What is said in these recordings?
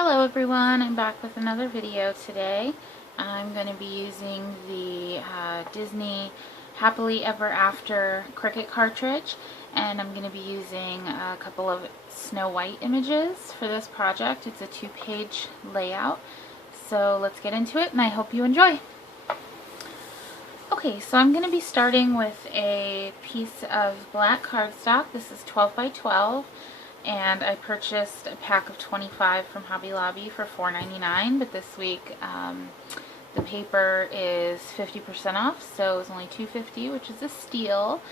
Hello everyone, I'm back with another video today. I'm going to be using the Disney Happily Ever After Cricut cartridge, and I'm going to be using a couple of Snow White images for this project. It's a 2-page layout, so let's get into it and I hope you enjoy. Okay, so I'm going to be starting with a piece of black cardstock. This is 12 by 12. And I purchased a pack of 25 from Hobby Lobby for $4.99, but this week the paper is 50% off, so it was only $2.50, which is a steal.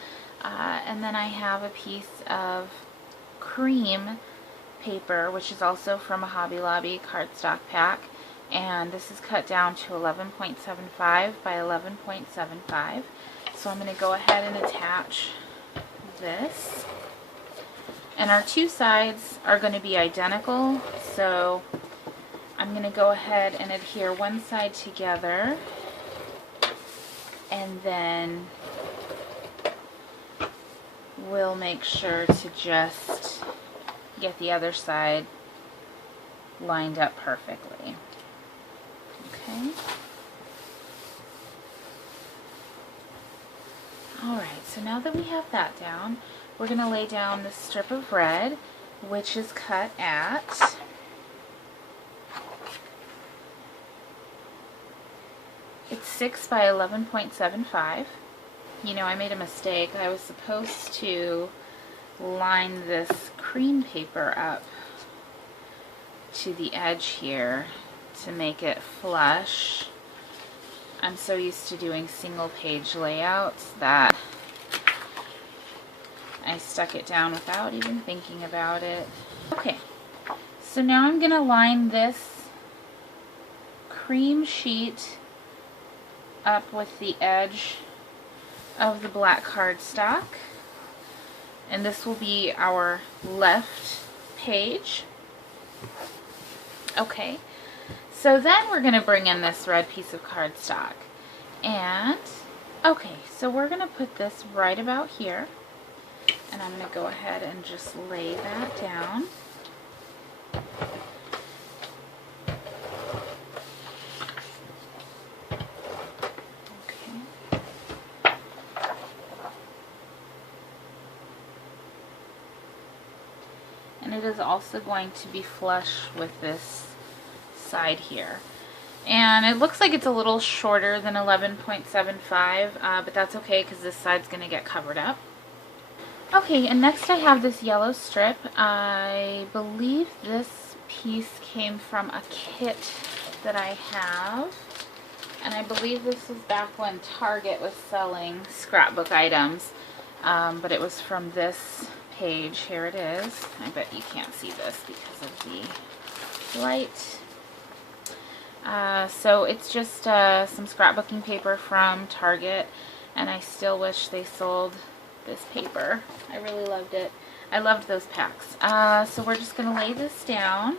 And then I have a piece of cream paper, which is also from a Hobby Lobby cardstock pack, and this is cut down to 11.75 by 11.75. So I'm going to go ahead and attach this. And our two sides are going to be identical, so I'm going to go ahead and adhere one side together, and then we'll make sure to just get the other side lined up perfectly. Okay. Alright, so now that we have that down, we're going to lay down this strip of red, which is cut at it's 6 by 11.75. You know, I made a mistake. I was supposed to line this cream paper up to the edge here to make it flush. I'm so used to doing single page layouts that I stuck it down without even thinking about it. Okay, so now I'm going to line this cream sheet up with the edge of the black cardstock, and this will be our left page. Okay, so then we're going to bring in this red piece of cardstock, and okay, so we're going to put this right about here. And I'm going to go ahead and just lay that down. Okay. And it is also going to be flush with this side here. And it looks like it's a little shorter than 11.75, but that's okay because this side's going to get covered up. Okay, and next I have this yellow strip. I believe this piece came from a kit that I have, and I believe this was back when Target was selling scrapbook items, but it was from this page. Here it is. I bet you can't see this because of the light. So it's just some scrapbooking paper from Target, and I still wish they sold this paper. I really loved it. I loved those packs. So we're just going to lay this down.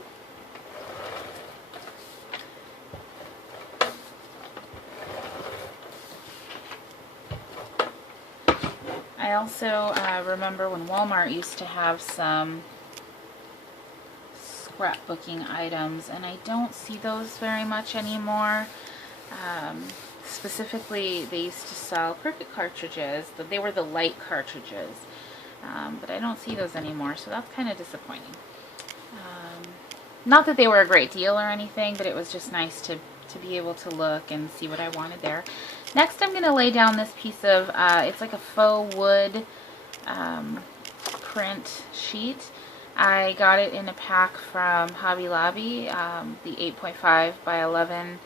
I also remember when Walmart used to have some scrapbooking items, and I don't see those very much anymore. Specifically, they used to sell Cricut cartridges. They were the light cartridges, but I don't see those anymore, so that's kind of disappointing. Not that they were a great deal or anything, but it was just nice to be able to look and see what I wanted there. Next, I'm going to lay down this piece of, it's like a faux wood print sheet. I got it in a pack from Hobby Lobby, the 8.5 by 11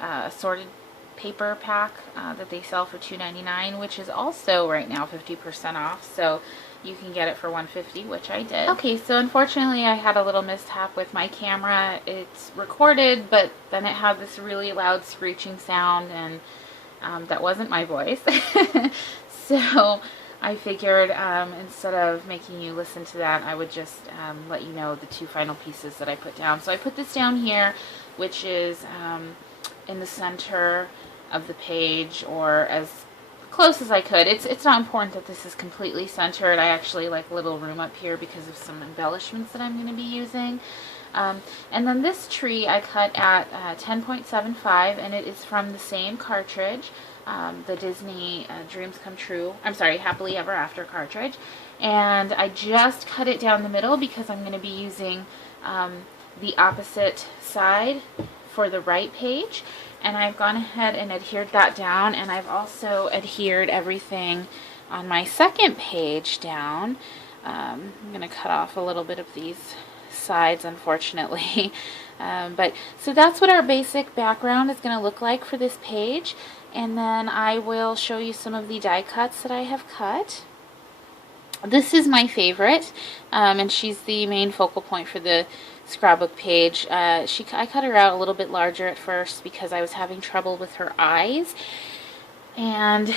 assorted paper pack that they sell for $2.99, which is also right now 50% off, so you can get it for $1.50, which I did. Okay, so unfortunately I had a little mishap with my camera. It's recorded, but then it had this really loud screeching sound, and that wasn't my voice. So I figured instead of making you listen to that, I would just let you know the two final pieces that I put down. So I put this down here, which is in the center of the page, or as close as I could. It's not important that this is completely centered. I actually like a little room up here because of some embellishments that I'm going to be using. And then this tree I cut at 10.75, and it is from the same cartridge, the Disney Dreams Come True, I'm sorry, Happily Ever After cartridge. And I just cut it down the middle because I'm going to be using the opposite side for the right page. And I've gone ahead and adhered that down, and I've also adhered everything on my second page down. I'm going to cut off a little bit of these sides, unfortunately. But so that's what our basic background is going to look like for this page. And then I will show you some of the die cuts that I have cut. This is my favorite, and she's the main focal point for the scrapbook page. I cut her out a little bit larger at first because I was having trouble with her eyes, and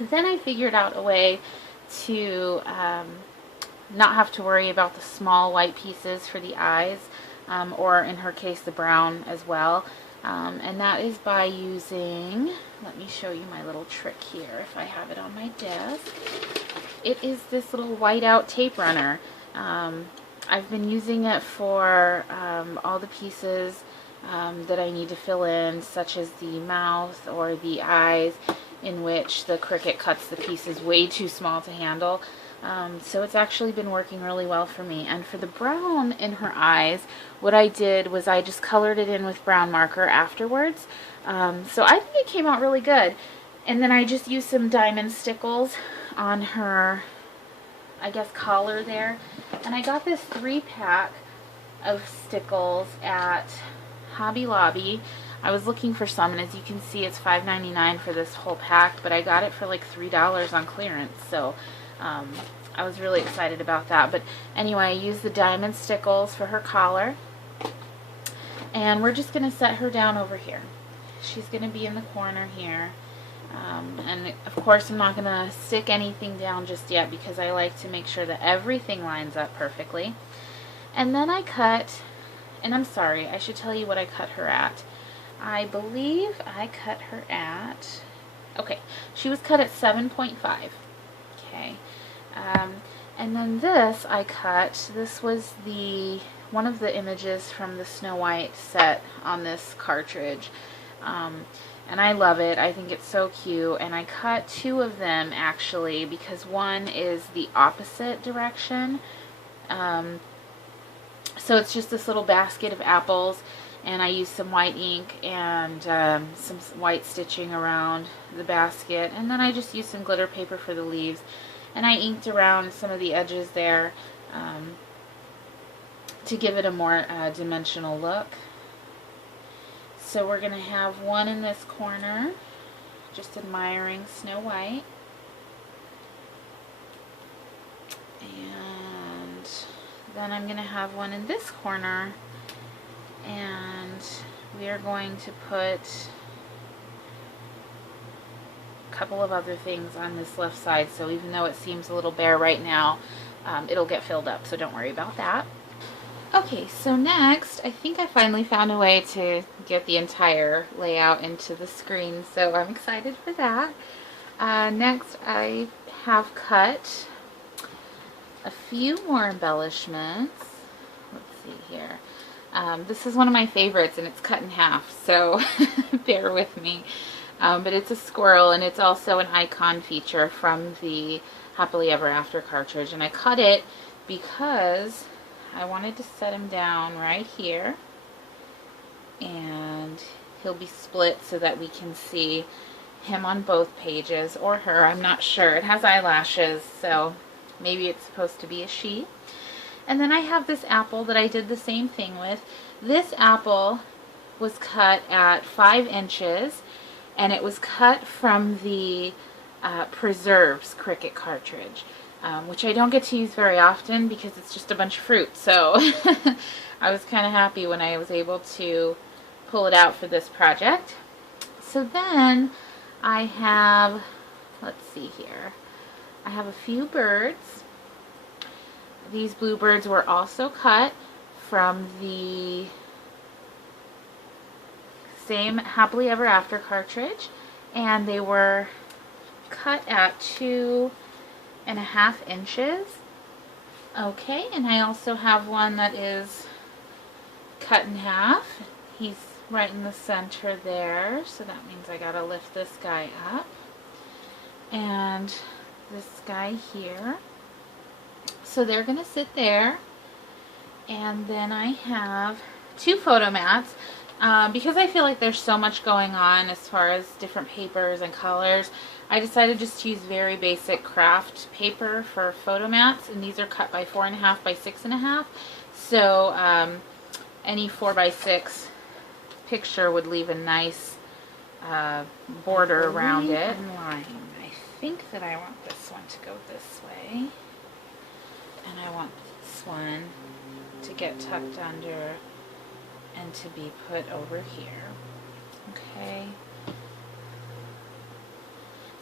then I figured out a way to not have to worry about the small white pieces for the eyes, or in her case the brown as well, and that is by using, let me show you my little trick here if I have it on my desk. It is this little whiteout tape runner. I've been using it for all the pieces that I need to fill in, such as the mouth or the eyes, in which the Cricut cuts the pieces way too small to handle. So it's actually been working really well for me. And for the brown in her eyes, what I did was I just colored it in with brown marker afterwards. So I think it came out really good. And then I just used some diamond stickles on her, I guess, collar there. And I got this 3-pack of stickles at Hobby Lobby. I was looking for some, and as you can see, it's $5.99 for this whole pack, but I got it for like $3 on clearance, so I was really excited about that. But anyway, I used the diamond stickles for her collar, and we're just going to set her down over here. She's going to be in the corner here. And of course I'm not going to stick anything down just yet because I like to make sure that everything lines up perfectly. And then I cut, and I'm sorry, I should tell you what I cut her at. I believe I cut her at, okay, she was cut at 7.5. Okay. And then this I cut, this was one of the images from the Snow White set on this cartridge. And I love it. I think it's so cute. And I cut 2 of them actually because one is the opposite direction. So it's just this little basket of apples, and I used some white ink and some white stitching around the basket. And then I just used some glitter paper for the leaves. And I inked around some of the edges there to give it a more dimensional look. So we're going to have one in this corner, just admiring Snow White. And then I'm going to have one in this corner, and we are going to put a couple of other things on this left side. So even though it seems a little bare right now, it'll get filled up, so don't worry about that. Okay, so next, I think I finally found a way to get the entire layout into the screen, so I'm excited for that. Next, I have cut a few more embellishments. Let's see here. This is one of my favorites, and it's cut in half, so bear with me. But it's a squirrel, and it's also an icon feature from the Happily Ever After cartridge, and I cut it because I wanted to set him down right here, and he'll be split so that we can see him on both pages, or her, I'm not sure. It has eyelashes, so maybe it's supposed to be a she. And then I have this apple that I did the same thing with. This apple was cut at 5 inches, and it was cut from the Preserves Cricut cartridge. Which I don't get to use very often because it's just a bunch of fruit, so I was kind of happy when I was able to pull it out for this project. So then I have, let's see here, I have a few birds. These bluebirds were also cut from the same Happily Ever After cartridge, and they were cut at 2.5 inches. Okay, and I also have one that is cut in half. He's right in the center there, so that means I gotta lift this guy up. And this guy here. So they're gonna sit there. And then I have 2 photo mats. Because I feel like there's so much going on as far as different papers and colors, I decided just to use very basic craft paper for photo mats, and these are cut by 4.5 by 6.5. So any 4 by 6 picture would leave a nice border around it. I think that I want this one to go this way, and I want this one to get tucked under and to be put over here. Okay.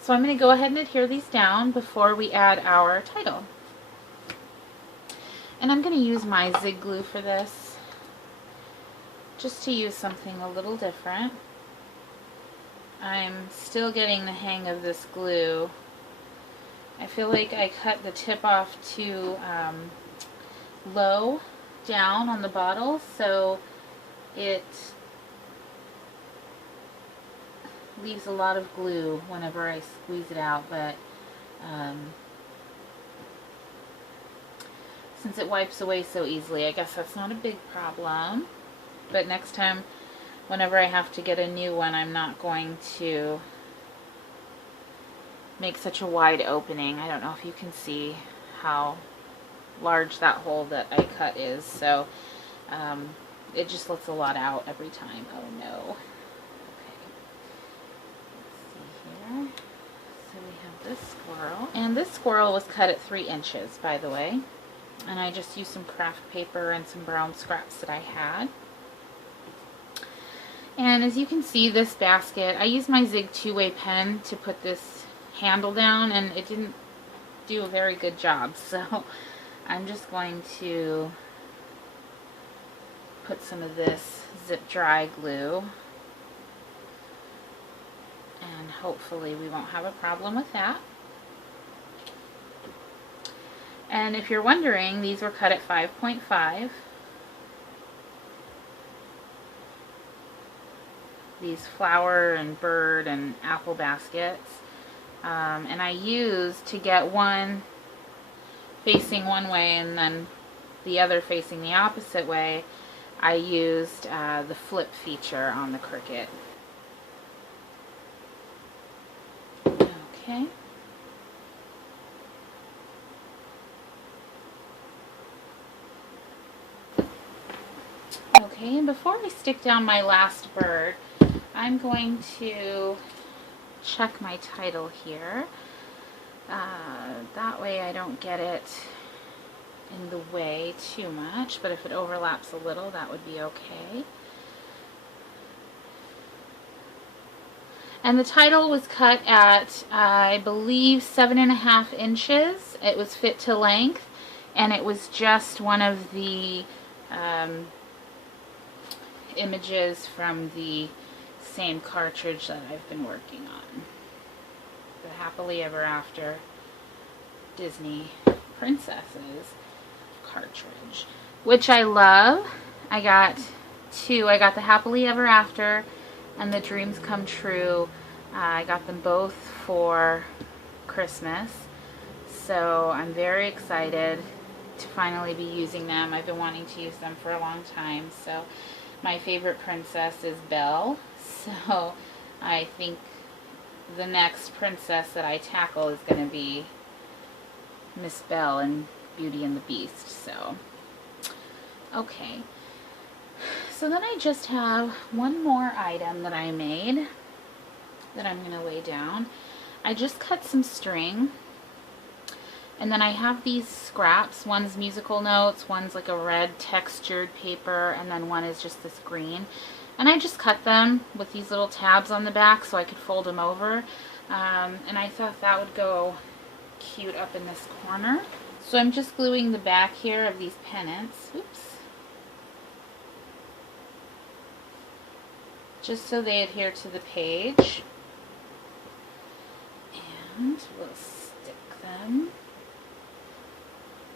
So I'm going to go ahead and adhere these down before we add our title. And I'm going to use my Zig glue for this, just to use something a little different. I'm still getting the hang of this glue. I feel like I cut the tip off too low down on the bottle, so it leaves a lot of glue whenever I squeeze it out, but since it wipes away so easily, I guess that's not a big problem. But next time, whenever I have to get a new one, I'm not going to make such a wide opening. I don't know if you can see how large that hole that I cut is, so it just lets a lot out every time. Oh no. Okay. Let's see here. So we have this squirrel. And this squirrel was cut at 3 inches, by the way. And I just used some craft paper and some brown scraps that I had. And as you can see, this basket, I used my Zig 2-way pen to put this handle down, and it didn't do a very good job. So I'm just going to put some of this zip dry glue, and hopefully we won't have a problem with that. And if you're wondering, these were cut at 5.5. These flower and bird and apple baskets. And I used, to get one facing one way and then the other facing the opposite way, I used the flip feature on the Cricut. Okay. Okay, and before I stick down my last bird, I'm going to check my title here. That way I don't get it in the way too much, but if it overlaps a little, that would be okay. And the title was cut at, I believe, 7.5 inches. It was fit to length, and it was just one of the images from the same cartridge that I've been working on. The Happily Ever After Disney Princesses cartridge, which I love. I got 2. I got the Happily Ever After and the Dreams Come True. I got them both for Christmas, so I'm very excited to finally be using them. I've been wanting to use them for a long time. So my favorite princess is Belle, so I think the next princess that I tackle is going to be Miss Belle in Beauty and the Beast. So okay, so then I just have one more item that I made that I'm going to lay down. I just cut some string, and then I have these scraps. One's musical notes, one's like a red textured paper, and then one is just this green. And I just cut them with these little tabs on the back so I could fold them over. And I thought that would go cute up in this corner. So I'm just gluing the back here of these pennants. Oops. Just so they adhere to the page. And we'll stick them.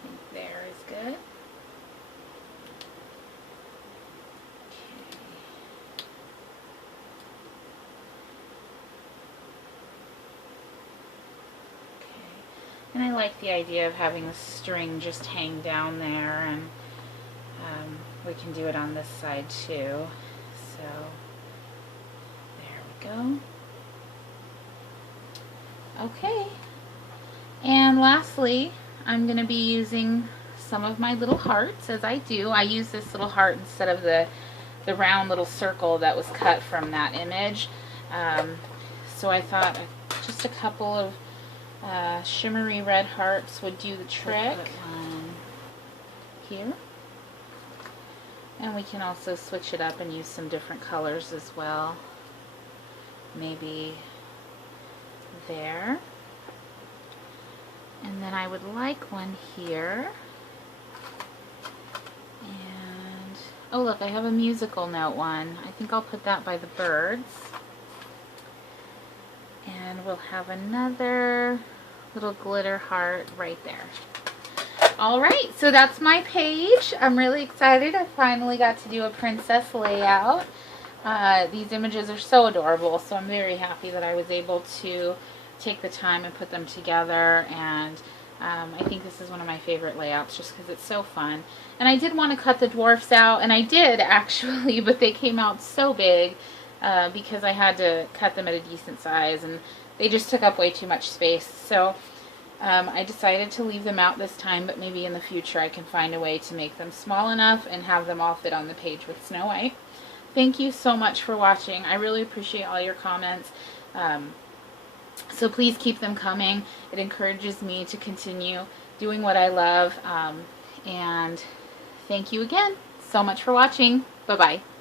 I think there is good. And I like the idea of having the string just hang down there, and we can do it on this side too. So there we go. Okay. And lastly, I'm going to be using some of my little hearts, as I do. I use this little heart instead of the round little circle that was cut from that image. So I thought just a couple of shimmery red hearts would do the trick. Here. And we can also switch it up and use some different colors as well. Maybe there. And then I would like one here. And, oh look, I have a musical note one. I think I'll put that by the birds. And we'll have another little glitter heart right there. Alright, so that's my page. I'm really excited. I finally got to do a princess layout. These images are so adorable, so I'm very happy that I was able to take the time and put them together, and I think this is one of my favorite layouts just because it's so fun. And I did want to cut the dwarfs out, and I did actually, but they came out so big because I had to cut them at a decent size, and they just took up way too much space. So I decided to leave them out this time, but maybe in the future I can find a way to make them small enough and have them all fit on the page with Snow White. Thank you so much for watching. I really appreciate all your comments. So please keep them coming. It encourages me to continue doing what I love. And thank you again so much for watching. Bye-bye.